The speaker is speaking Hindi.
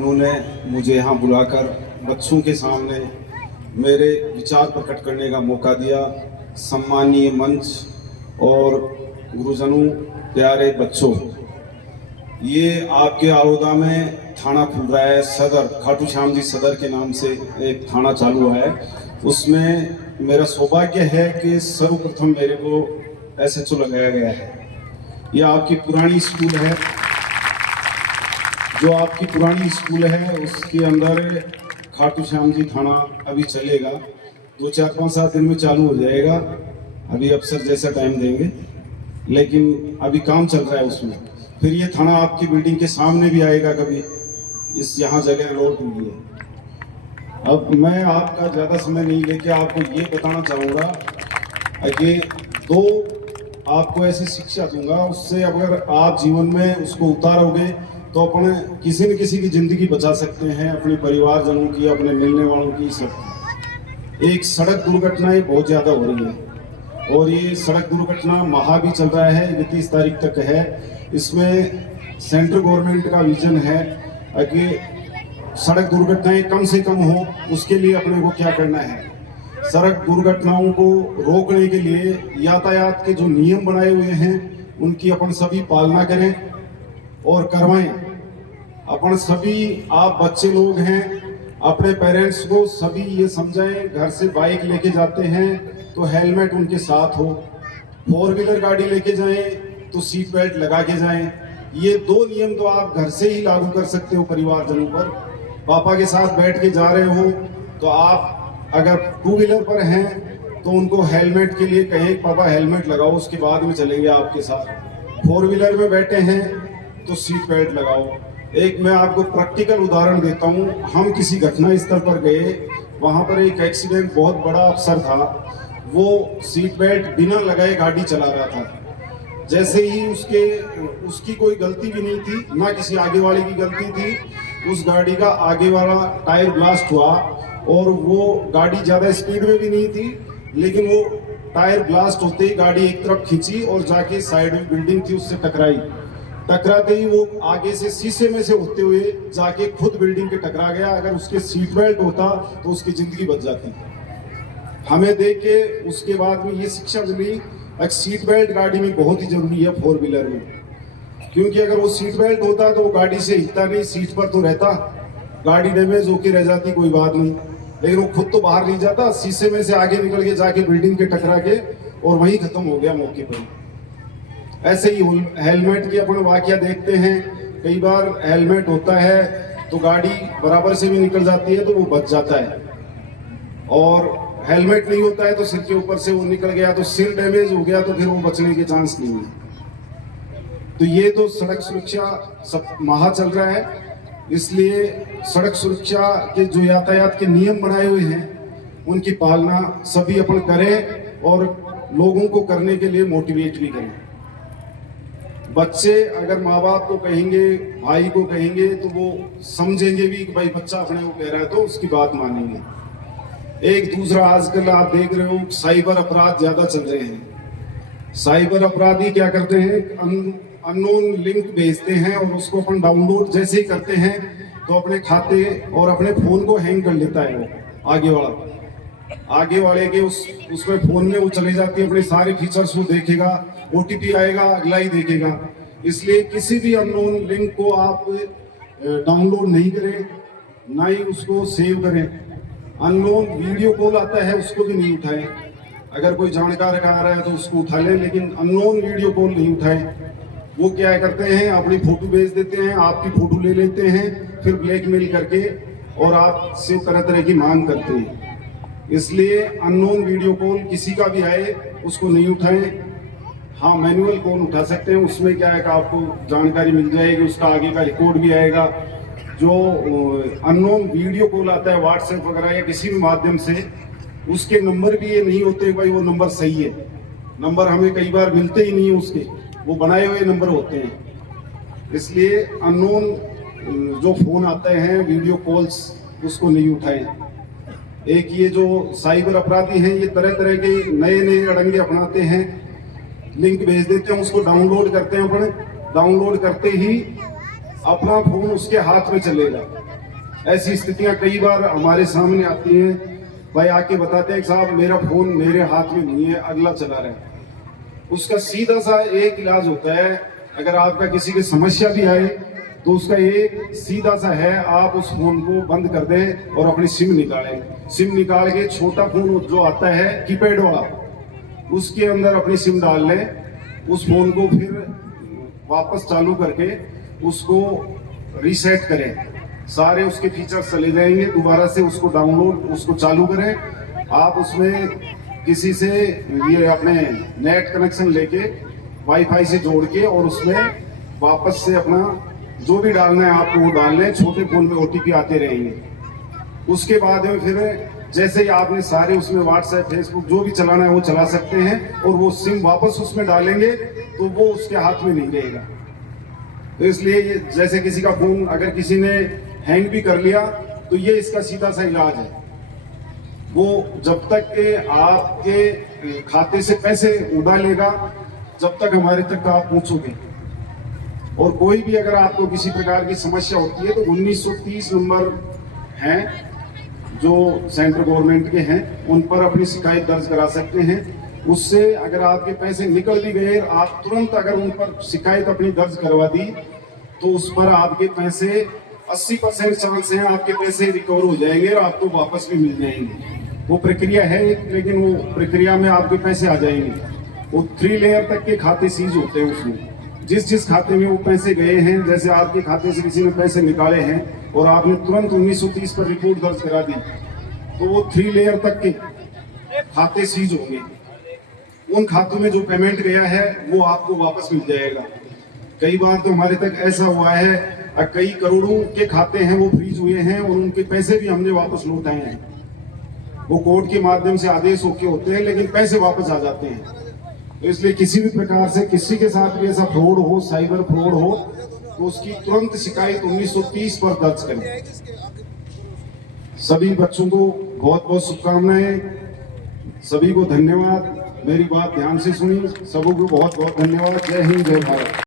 उन्होंने मुझे यहाँ बुलाकर बच्चों के सामने मेरे विचार प्रकट करने का मौका दिया। सम्मानीय मंच और गुरुजनों, प्यारे बच्चों, ये आपके आरोदा में थाना खुल रहा है। सदर खाटू श्याम जी सदर के नाम से एक थाना चालू हुआ है। उसमें मेरा सौभाग्य है कि सर्वप्रथम मेरे को SHO लगाया गया है। यह आपकी पुरानी स्कूल है, जो आपकी पुरानी स्कूल है उसके अंदर खाटू श्याम जी थाना अभी चलेगा। 2, 4, 5, 7 दिन में चालू हो जाएगा। अभी अफसर जैसा टाइम देंगे, लेकिन अभी काम चल रहा है उसमें। फिर ये थाना आपकी बिल्डिंग के सामने भी आएगा कभी। इस यहाँ जगह रोड हुई है। अब मैं आपका ज़्यादा समय नहीं लेके आपको ये बताना चाहूँगा कि 2 आपको ऐसी शिक्षा दूंगा, उससे अगर आप जीवन में उसको उतारोगे तो अपने किसी न किसी की ज़िंदगी बचा सकते हैं, अपने परिवारजनों की, अपने मिलने वालों की, सब। एक सड़क दुर्घटनाएं बहुत ज़्यादा हो रही है और ये सड़क दुर्घटना महा भी चल रहा है, 31 तारीख तक है। इसमें सेंट्रल गवर्नमेंट का विजन है कि सड़क दुर्घटनाएं कम से कम हो। उसके लिए अपने को क्या करना है, सड़क दुर्घटनाओं को रोकने के लिए यातायात के जो नियम बनाए हुए हैं उनकी अपन सभी पालना करें और करवाएं। अपन सभी, आप बच्चे लोग हैं, अपने पेरेंट्स को सभी ये समझाएं, घर से बाइक लेके जाते हैं तो हेलमेट उनके साथ हो। 4 व्हीलर गाड़ी लेके जाएं तो सीट बेल्ट लगा के जाएं। ये 2 नियम तो आप घर से ही लागू कर सकते हो परिवारजनों पर। पापा के साथ बैठ के जा रहे हो तो आप अगर 2 व्हीलर पर हैं तो उनको हेलमेट के लिए कहें, पापा हेलमेट लगाओ, उसके बाद में चलेंगे आपके साथ। 4 व्हीलर में बैठे हैं तो सीट बेल्ट लगाओ। एक मैं आपको प्रैक्टिकल उदाहरण देता हूँ। हम किसी घटना स्थल पर गए, वहाँ पर एक एक्सीडेंट, बहुत बड़ा अफसर था, वो सीट बेल्ट बिना लगाए गाड़ी चला रहा था। जैसे ही उसकी कोई गलती भी नहीं थी, ना किसी आगे वाले की गलती थी, उस गाड़ी का आगे वाला टायर ब्लास्ट हुआ और वो गाड़ी ज़्यादा स्पीड में भी नहीं थी, लेकिन वो टायर ब्लास्ट होते ही गाड़ी एक तरफ खींची और जाके साइड में बिल्डिंग थी उससे टकराई। टकराते ही वो आगे से शीशे में से होते हुए जाके खुद बिल्डिंग के टकरा गया। अगर उसके सीट बेल्ट होता तो उसकी जिंदगी बच जाती। हमें देख के उसके बाद में ये शिक्षा मिली, सीट बेल्ट गाड़ी में बहुत ही जरूरी है, 4 व्हीलर में। क्योंकि अगर वो सीट बेल्ट होता तो वो गाड़ी से हिलता नहीं, सीट पर तो रहता, गाड़ी डैमेज होके रह जाती, कोई बात नहीं, लेकिन वो खुद तो बाहर नहीं जाता, शीशे में से आगे निकल के जाके बिल्डिंग के टकरा के और वहीं खत्म हो गया मौके पर। ऐसे ही हेलमेट के अपन वाकया देखते हैं। कई बार हेलमेट होता है तो गाड़ी बराबर से भी निकल जाती है तो वो बच जाता है, और हेलमेट नहीं होता है तो सिर के ऊपर से वो निकल गया तो सिर डैमेज हो गया तो फिर वो बचने के चांस नहीं है। तो ये तो सड़क सुरक्षा सब महा चल रहा है, इसलिए सड़क सुरक्षा के जो यातायात के नियम बनाए हुए हैं उनकी पालना सभी अपन करें और लोगों को करने के लिए मोटिवेट भी करें। बच्चे अगर माँ बाप को कहेंगे, भाई को कहेंगे, तो वो समझेंगे भी कि भाई बच्चा अपने को कह रहा है तो उसकी बात मानेंगे। एक दूसरा, आजकल आप देख रहे हो साइबर अपराध ज्यादा चल रहे हैं। साइबर अपराधी क्या करते हैं, अननोन लिंक भेजते हैं और उसको अपन डाउनलोड जैसे ही करते हैं तो अपने खाते और अपने फोन को हैंग कर लेता है वो आगे वाले के उसमें फोन में वो चले जाती है, अपने सारे फीचर्स वो देखेगा, OTP आएगा, अगला ही देखेगा। इसलिए किसी भी अननोन लिंक को आप डाउनलोड नहीं करें, ना ही उसको सेव करें। अननोन वीडियो कॉल आता है उसको भी नहीं उठाएं। अगर कोई जानकार का आ रहा है तो उसको उठा लें, लेकिन अननोन वीडियो कॉल नहीं उठाएं। वो क्या करते हैं, अपनी फोटो भेज देते हैं, आपकी फोटो ले लेते हैं, फिर ब्लैकमेल करके और आपसे तरह तरह की मांग करते हैं। इसलिए अननोन वीडियो कॉल किसी का भी आए उसको नहीं उठाएं। हाँ, मैनुअल कॉल उठा सकते हैं, उसमें क्या है कि आपको जानकारी मिल जाएगी, उसका आगे का रिकॉर्ड भी आएगा। जो अननोन वीडियो कॉल आता है व्हाट्सएप वगैरह या किसी भी माध्यम से, उसके नंबर भी ये नहीं होते भाई वो नंबर सही है। नंबर हमें कई बार मिलते ही नहीं है उसके, वो बनाए हुए नंबर होते हैं। इसलिए अननोन जो फोन आते हैं वीडियो कॉल्स, उसको नहीं उठाएं। एक ये जो साइबर अपराधी हैं, ये तरह तरह के नए नए अड़ंगे अपनाते हैं, लिंक भेज देते हैं, उसको डाउनलोड करते हैं। अपने डाउनलोड करते ही अपना फोन उसके हाथ में चलेगा। ऐसी स्थितियां कई बार हमारे सामने आती हैं। भाई आके बताते हैं कि साहब मेरा फोन मेरे हाथ में नहीं है, अगला चला रहा है। उसका सीधा सा एक इलाज होता है, अगर आपका किसी की समस्या भी आए तो उसका एक सीधा सा है, आप उस फोन को बंद कर दें और अपनी सिम निकालें। सिम निकाल के छोटा फोन जो आता है कीपैड वाला, उसके अंदर अपनी सिम डाल लें। उस फोन को फिर वापस चालू करके उसको रीसेट करें, सारे उसके फीचर्स चले जाएंगे। दोबारा से उसको डाउनलोड उसको चालू करें। आप उसमें किसी से ये अपने नेट कनेक्शन लेके वाईफाई से जोड़ के और उसमें वापस से अपना जो भी डालना है आपको वो डाल लें। छोटे फोन में ओटीपी आते रहेंगे। उसके बाद में फिर जैसे ही आपने सारे उसमें व्हाट्सएप फेसबुक जो भी चलाना है वो चला सकते हैं, और वो सिम वापस उसमें डालेंगे तो वो उसके हाथ में नहीं रहेगा। तो इसलिए जैसे किसी का फोन अगर किसी ने हैंग भी कर लिया तो ये इसका सीधा सा इलाज है। वो जब तक के आपके खाते से पैसे उड़ालेगा जब तक हमारे तक आप पहुंचोगे। और कोई भी अगर आपको किसी प्रकार की समस्या होती है तो 1930 नंबर हैं जो सेंट्रल गवर्नमेंट के हैं, उन पर अपनी शिकायत दर्ज करा सकते हैं। उससे अगर आपके पैसे निकल भी गए, आप तुरंत अगर उन पर शिकायत अपनी दर्ज करवा दी तो उस पर आपके पैसे 80% चांस है आपके पैसे रिकवर हो जाएंगे और आपको वापस भी मिल जाएंगे। वो प्रक्रिया है, लेकिन वो प्रक्रिया में आपके पैसे आ जाएंगे। वो 3 लेयर तक के खाते सीज होते हैं। उसमें जिस खाते में वो पैसे गए हैं, जैसे आपके खाते से किसी ने पैसे निकाले हैं और आपने तुरंत 1930 पर रिपोर्ट दर्ज करा दी तो वो 3 लेयर तक के खाते सीज होंगे। उन खातों में जो पेमेंट गया है वो आपको वापस मिल जाएगा। कई बार तो हमारे तक ऐसा हुआ है, कई करोड़ों के खाते हैं वो फ्रीज हुए हैं और उनके पैसे भी हमने वापस लौटाए हैं। वो कोर्ट के माध्यम से आदेश होके होते हैं लेकिन पैसे वापस आ जाते हैं। तो इसलिए किसी भी प्रकार से किसी के साथ भी ऐसा फ्रॉड हो, साइबर फ्रॉड हो, तो उसकी तुरंत शिकायत 1930 पर दर्ज करें। सभी बच्चों को बहुत बहुत शुभकामनाएं, सभी को धन्यवाद। मेरी बात ध्यान से सुनी, सबों को बहुत बहुत धन्यवाद। जय हिंद, जय भारत।